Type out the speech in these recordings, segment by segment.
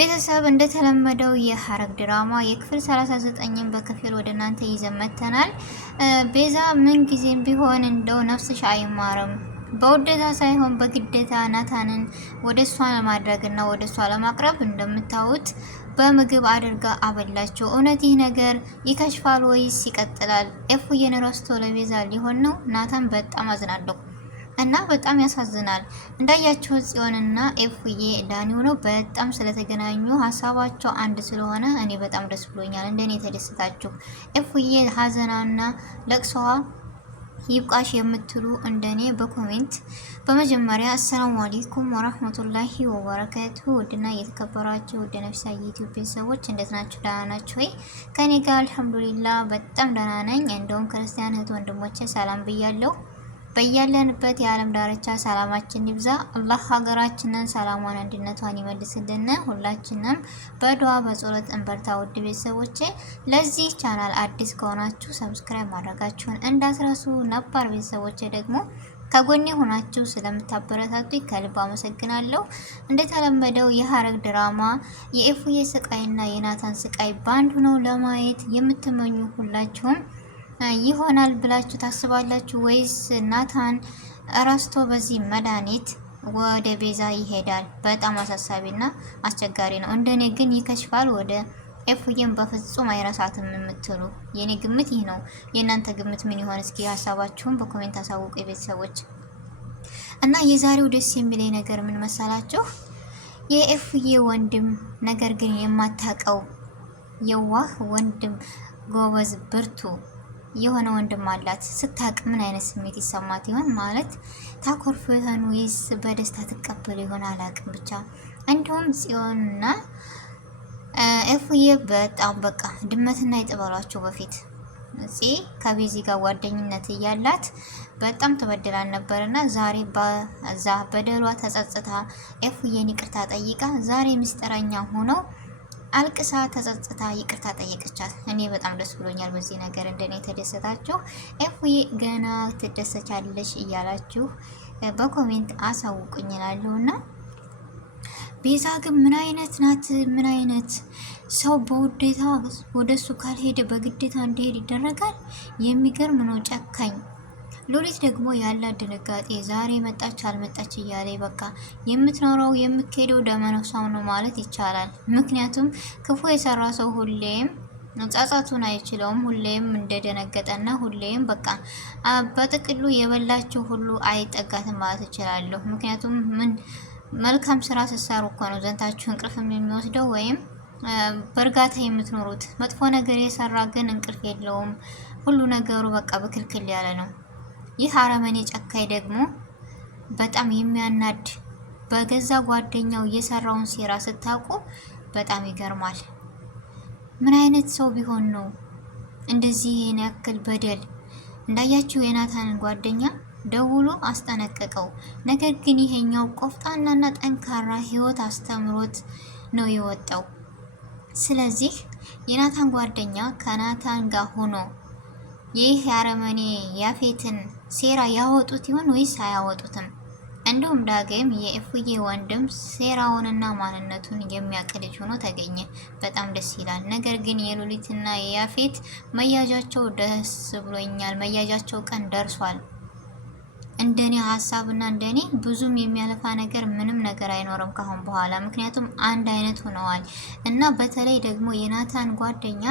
ቤተሰብ እንደተለመደው የሐረግ ድራማ የክፍል 39ን በክፍል ወደ እናንተ ይዘን መጥተናል። ቤዛ ምን ጊዜም ቢሆን እንደው ነፍስሽ አይማርም፣ በውዴታ ሳይሆን በግዴታ ናታንን ወደ እሷ ለማድረግና ወደ እሷ ለማቅረብ እንደምታዩት በምግብ አድርጋ አበላቸው። እውነት ይህ ነገር ይከሽፋል ወይስ ይቀጥላል? ኤፉዬን ረስቶ ለቤዛ ሊሆን ነው? ናታን በጣም አዝናለሁ እና በጣም ያሳዝናል። እንዳያችሁት ጽዮንና ኤፉዬ ዳኒ ሆነው በጣም ስለተገናኙ ሀሳባቸው አንድ ስለሆነ እኔ በጣም ደስ ብሎኛል። እንደኔ የተደሰታችሁ ኤፉዬ ሀዘናና ለቅሶዋ ይብቃሽ የምትሉ እንደኔ በኮሜንት በመጀመሪያ አሰላሙ አለይኩም ወራህመቱላሂ ወበረካቱ። ውድና እየተከበራችሁ ውድ ነፍሳ የዩቲዩብ ቤተሰቦች እንዴት ናችሁ? ደህና ናችሁ ወይ? ከኔ ጋር አልሐምዱሊላህ በጣም ደህና ነኝ። እንደውም ክርስቲያን እህት ወንድሞቼ ሰላም ብያለሁ። በያለንበት የዓለም ዳርቻ ሰላማችን ይብዛ። አላህ ሀገራችንን ሰላሟን አንድነቷን ይመልስልን። ሁላችንም በዱዓ በጸሎት እንበርታ። ውድ ቤተሰቦቼ ለዚህ ቻናል አዲስ ከሆናችሁ ሰብስክራይብ ማድረጋችሁን እንዳትረሱ፣ ነባር ቤተሰቦቼ ደግሞ ከጎኔ ሆናችሁ ስለምታበረታቱኝ ከልብ አመሰግናለሁ። እንደተለመደው የሐረግ ድራማ የኤፉዬ ስቃይና የናታን ስቃይ ባንድ ሆነው ለማየት የምትመኙ ሁላችሁም ይሆናል ብላችሁ ታስባላችሁ ወይስ ናታን እረስቶ በዚህ መድኃኒት ወደ ቤዛ ይሄዳል? በጣም አሳሳቢና አስቸጋሪ ነው። እንደኔ ግን ይከሽፋል። ወደ ኤፉዬን በፍጹም አይረሳትም የምትሉ የኔ ግምት ይህ ነው። የእናንተ ግምት ምን ይሆን? እስኪ ሀሳባችሁን በኮሜንት አሳውቁ ቤተሰቦች። እና የዛሬው ደስ የሚለኝ ነገር ምን መሰላችሁ? የኤፉዬ ወንድም ነገር ግን የማታውቀው የዋህ ወንድም፣ ጎበዝ ብርቱ የሆነ ወንድም አላት። ስታቅ ምን አይነት ስሜት ይሰማት ይሆን? ማለት ታኮርፍ ይሆን ወይስ በደስታ ትቀበል ይሆን? አላቅም ብቻ። እንዲሁም ጽዮንና ኤፉዬ በጣም በቃ ድመትና ይጥበሏቸው። በፊት እፂ ከቤዚ ጋር ጓደኝነት እያላት በጣም ተበድላን ነበርና ዛሬ በዛ በደሏ ተጸጽታ ኤፉዬን ይቅርታ ጠይቃ ዛሬ ምስጢረኛ ሆነው አልቅሳ ተጸጽታ ይቅርታ ጠየቀቻት። እኔ በጣም ደስ ብሎኛል በዚህ ነገር። እንደኔ ተደሰታችሁ? ኤፉዬ ገና ትደሰቻለሽ እያላችሁ በኮሜንት አሳውቁኝ እላለሁና ቤዛ ግን ምን አይነት ናት? ምን አይነት ሰው በውዴታ ወደሱ ካልሄደ በግዴታ እንዲሄድ ይደረጋል? የሚገርም ነው። ጨካኝ ሉሊት ደግሞ ያላት ድንጋጤ ዛሬ መጣች አልመጣች እያለ በቃ የምትኖረው የምትሄደው ደመነፍሷም ነው ማለት ይቻላል። ምክንያቱም ክፉ የሰራ ሰው ሁሌም ጸጸቱን አይችለውም። ሁሌም እንደደነገጠና ሁሌም በቃ በጥቅሉ የበላቸው ሁሉ አይጠጋትም ማለት ይችላለሁ። ምክንያቱም ምን መልካም ስራ ስትሰሩ እኮ ነው ዘንታችሁ እንቅልፍ የሚወስደው ወይም በእርጋታ የምትኖሩት። መጥፎ ነገር የሰራ ግን እንቅልፍ የለውም። ሁሉ ነገሩ በቃ በክልክል ያለ ነው። ይህ አረመኔ ጨካኝ ደግሞ በጣም የሚያናድ በገዛ ጓደኛው የሰራውን ሴራ ስታውቁ በጣም ይገርማል። ምን አይነት ሰው ቢሆን ነው እንደዚህ ይሄን ያክል በደል? እንዳያችሁ የናታንን ጓደኛ ደውሎ አስጠነቀቀው። ነገር ግን ይሄኛው ቆፍጣናና ጠንካራ ህይወት አስተምሮት ነው የወጣው። ስለዚህ የናታን ጓደኛ ከናታን ጋር ሆኖ ይህ የአረመኔ ያፌትን ሴራ ያወጡት ይሆን ወይስ አያወጡትም? እንዲሁም ዳግም የኤፉዬ ወንድም ሴራውንና ማንነቱን የሚያውቅ ልጅ ሆኖ ተገኘ። በጣም ደስ ይላል። ነገር ግን የሉሊትና የያፌት መያዣቸው ደስ ብሎኛል። መያዣቸው ቀን ደርሷል። እንደኔ ሀሳብና እንደኔ ብዙም የሚያለፋ ነገር ምንም ነገር አይኖርም ካሁን በኋላ። ምክንያቱም አንድ አይነት ሆነዋል እና በተለይ ደግሞ የናታን ጓደኛ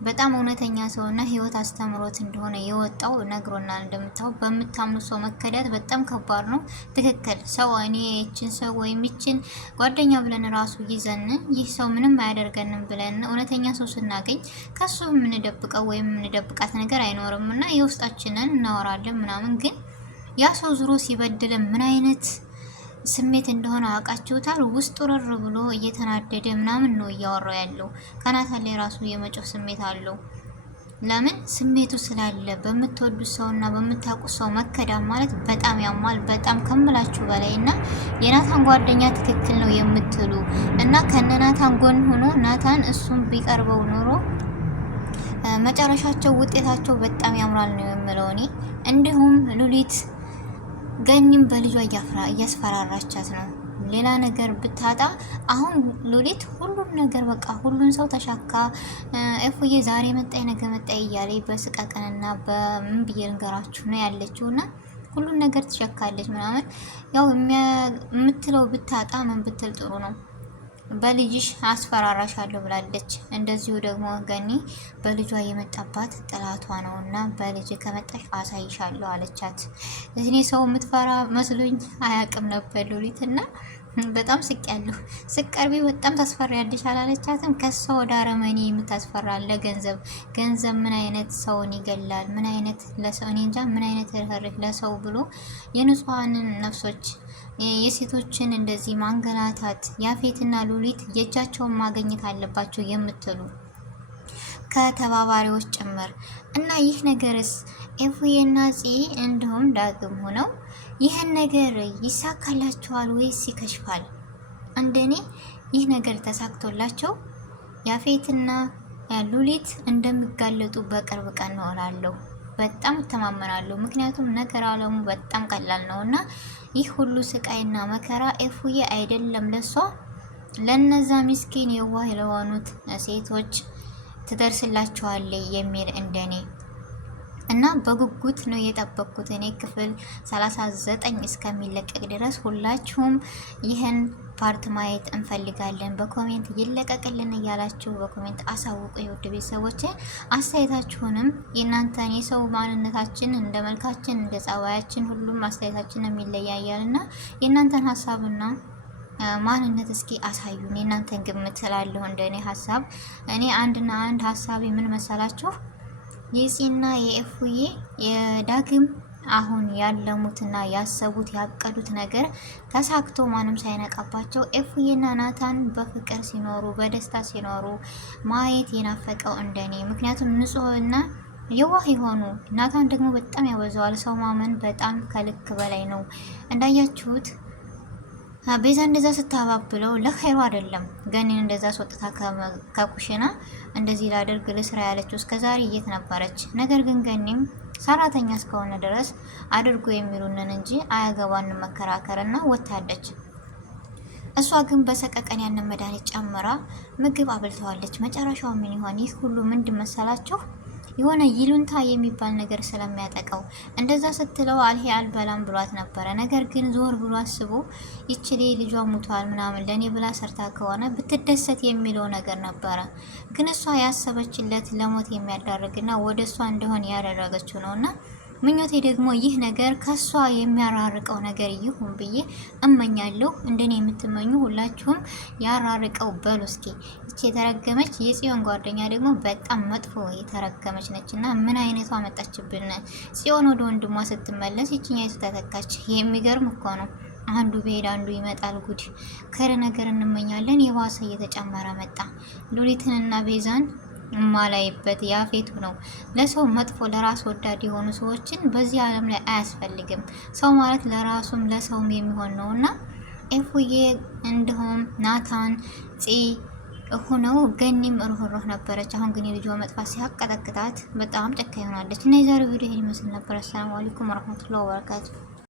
በጣም እውነተኛ ሰውና ህይወት አስተምሮት እንደሆነ የወጣው ነግሮናል። እንደምታው በምታምኑ ሰው መከዳት በጣም ከባድ ነው። ትክክል ሰው እኔ ይችን ሰው ወይም ይችን ጓደኛ ብለን ራሱ ይዘን ይህ ሰው ምንም አያደርገንም ብለን እውነተኛ ሰው ስናገኝ ከሱ የምንደብቀው ወይም የምንደብቃት ነገር አይኖርም እና የውስጣችንን እናወራለን ምናምን። ግን ያ ሰው ዙሮ ሲበድልን ምን አይነት ስሜት እንደሆነ አውቃችሁታል። ውስጡ ርር ብሎ እየተናደደ ምናምን ነው እያወራው ያለው። ከናታን ላይ ራሱ የመጮህ ስሜት አለው። ለምን? ስሜቱ ስላለ። በምትወዱት ሰውና በምታውቁት ሰው መከዳ ማለት በጣም ያማል፣ በጣም ከምላችሁ በላይ እና የናታን ጓደኛ ትክክል ነው የምትሉ እና ከነናታን ጎን ሆኖ ናታን እሱም ቢቀርበው ኖሮ መጨረሻቸው ውጤታቸው በጣም ያምራል ነው የምለው እኔ። እንዲሁም ሉሊት ገኒም በልጇ እያስፈራራቻት ነው። ሌላ ነገር ብታጣ አሁን ሉሊት ሁሉም ነገር በቃ ሁሉን ሰው ተሻካ ኤፉዬ ዛሬ መጣይ ነገ መጣይ እያለ በስቃቀንና በምን ብዬ ልንገራችሁ ነው ያለችውና ሁሉን ነገር ትሸካለች ምናምን። ያው የምትለው ብታጣ ምን ብትል ጥሩ ነው? በልጅሽ አስፈራራሻለሁ ብላለች። እንደዚሁ ደግሞ ገኒ በልጇ የመጣባት ጥላቷ ነውና በልጅ ከመጣሽ አሳይሻለሁ አለቻት። እኔ ሰው የምትፈራ መስሎኝ አያውቅም ነበር ሉሊትና በጣም ስቄያለሁ። ስቀርቢ በጣም ታስፈሪያለሽ አላለቻትም? ከሷ ወደ አረመኔ የምታስፈራ ለገንዘብ ገንዘብ ምን አይነት ሰውን ይገላል? ምን አይነት ለሰው እኔ እንጃ ምን አይነት ርህርህ ለሰው ብሎ የንጹሃንን ነፍሶች የሴቶችን እንደዚህ ማንገላታት ያፌትና ሉሊት የእጃቸውን ማግኘት አለባቸው የምትሉ ከተባባሪዎች ጭምር እና ይህ ነገርስ ኤፉዬና ፂ እንዲሁም ዳግም ሆነው ይህን ነገር ይሳካላቸዋል ወይስ ይከሽፋል? እንደኔ ይህ ነገር ተሳክቶላቸው ያፌትና ሉሊት እንደሚጋለጡ በቅርብ ቀን እኖራለሁ። በጣም እተማመናለሁ። ምክንያቱም ነገር አለሙ በጣም ቀላል ነውና ይህ ሁሉ ስቃይና መከራ ኤፉዬ አይደለም ለሷ ለነዛ ምስኪን የዋህ ለሆኑት ሴቶች ትደርስላቸዋለች የሚል እንደኔ እና በጉጉት ነው የጠበቅኩት። እኔ ክፍል 39 እስከሚለቀቅ ድረስ ሁላችሁም ይህን ፓርት ማየት እንፈልጋለን። በኮሜንት ይለቀቅልን እያላችሁ በኮሜንት አሳውቁ። የውድ ቤተሰቦች አስተያየታችሁንም የእናንተን የሰው ማንነታችን እንደ መልካችን እንደ ጸባያችን ሁሉም አስተያየታችን የሚለያያልና የእናንተን ሀሳብና ማንነት እስኪ አሳዩን። የእናንተን ግምት ስላለሁ እንደኔ ሀሳብ እኔ አንድና አንድ ሀሳብ ምን መሰላችሁ? የፂና የኤፉዬ የዳግም አሁን ያለሙትና ያሰቡት ያቀዱት ነገር ተሳክቶ ማንም ሳይነቃባቸው ኤፉዬና ናታን በፍቅር ሲኖሩ በደስታ ሲኖሩ ማየት የናፈቀው እንደኔ። ምክንያቱም ንጹህና የዋህ የሆኑ ናታን ደግሞ በጣም ያበዛዋል። ሰው ማመን በጣም ከልክ በላይ ነው። እንዳያችሁት ቤዛ እንደዛ ስታባብለው ለኸይሩ አይደለም። ገኒን እንደዛ አስወጥታ ከኩሽና እንደዚህ ላደርግ ልስራ ያለችው እስከዛሬ የት ነበረች? ነገር ግን ገኒም ሰራተኛ እስከሆነ ድረስ አድርጎ የሚሉንን እንጂ አያገባንም መከራከርና ወታለች። እሷ ግን በሰቀቀን ያንን መድኃኒት ጨምራ ምግብ አብልተዋለች። መጨረሻው ምን ይሆን? ይህ ሁሉ ምንድን መሰላችሁ? የሆነ ይሉንታ የሚባል ነገር ስለሚያጠቃው እንደዛ ስትለው አልሄ አልበላም ብሏት ነበረ። ነገር ግን ዞር ብሎ አስቦ ይችሌ ልጇ ሙቷል ምናምን ለኔ ብላ ሰርታ ከሆነ ብትደሰት የሚለው ነገር ነበረ። ግን እሷ ያሰበችለት ለሞት የሚያዳርግና ወደ እሷ እንደሆነ ያደረገችው ነውና ምኞቴ ደግሞ ይህ ነገር ከሷ የሚያራርቀው ነገር ይሁን ብዬ እመኛለሁ። እንደኔ የምትመኙ ሁላችሁም ያራርቀው በሉ እስኪ። እቺ የተረገመች የጽዮን ጓደኛ ደግሞ በጣም መጥፎ የተረገመች ነችና ምን አይነቷ መጣችብን? ጽዮን ወደ ወንድሟ ስትመለስ ይችኛይቱ ተተካች። የሚገርም እኮ ነው። አንዱ በሄድ አንዱ ይመጣል። ጉድ ከረ ነገር እንመኛለን። የባሰ እየተጨመረ መጣ። ሉሊትንና ቤዛን ማላይበት ያፌቱ ነው። ለሰው መጥፎ ለራስ ወዳድ የሆኑ ሰዎችን በዚህ ዓለም ላይ አያስፈልግም። ሰው ማለት ለራሱም ለሰውም የሚሆን ነውና ኤፉዬ እንዲሁም ናታን ፂ ሆነው ገኒም ሩህሩህ ነበረች። አሁን ግን የልጇ መጥፋት ሲያቀጠቅጣት በጣም ጨካኝ ሆናለች። እና የዛሬው ቪዲዮ ይሄን ይመስል ነበር። አሰላሙ አለይኩም ወራህመቱላሂ ወበረካቱ።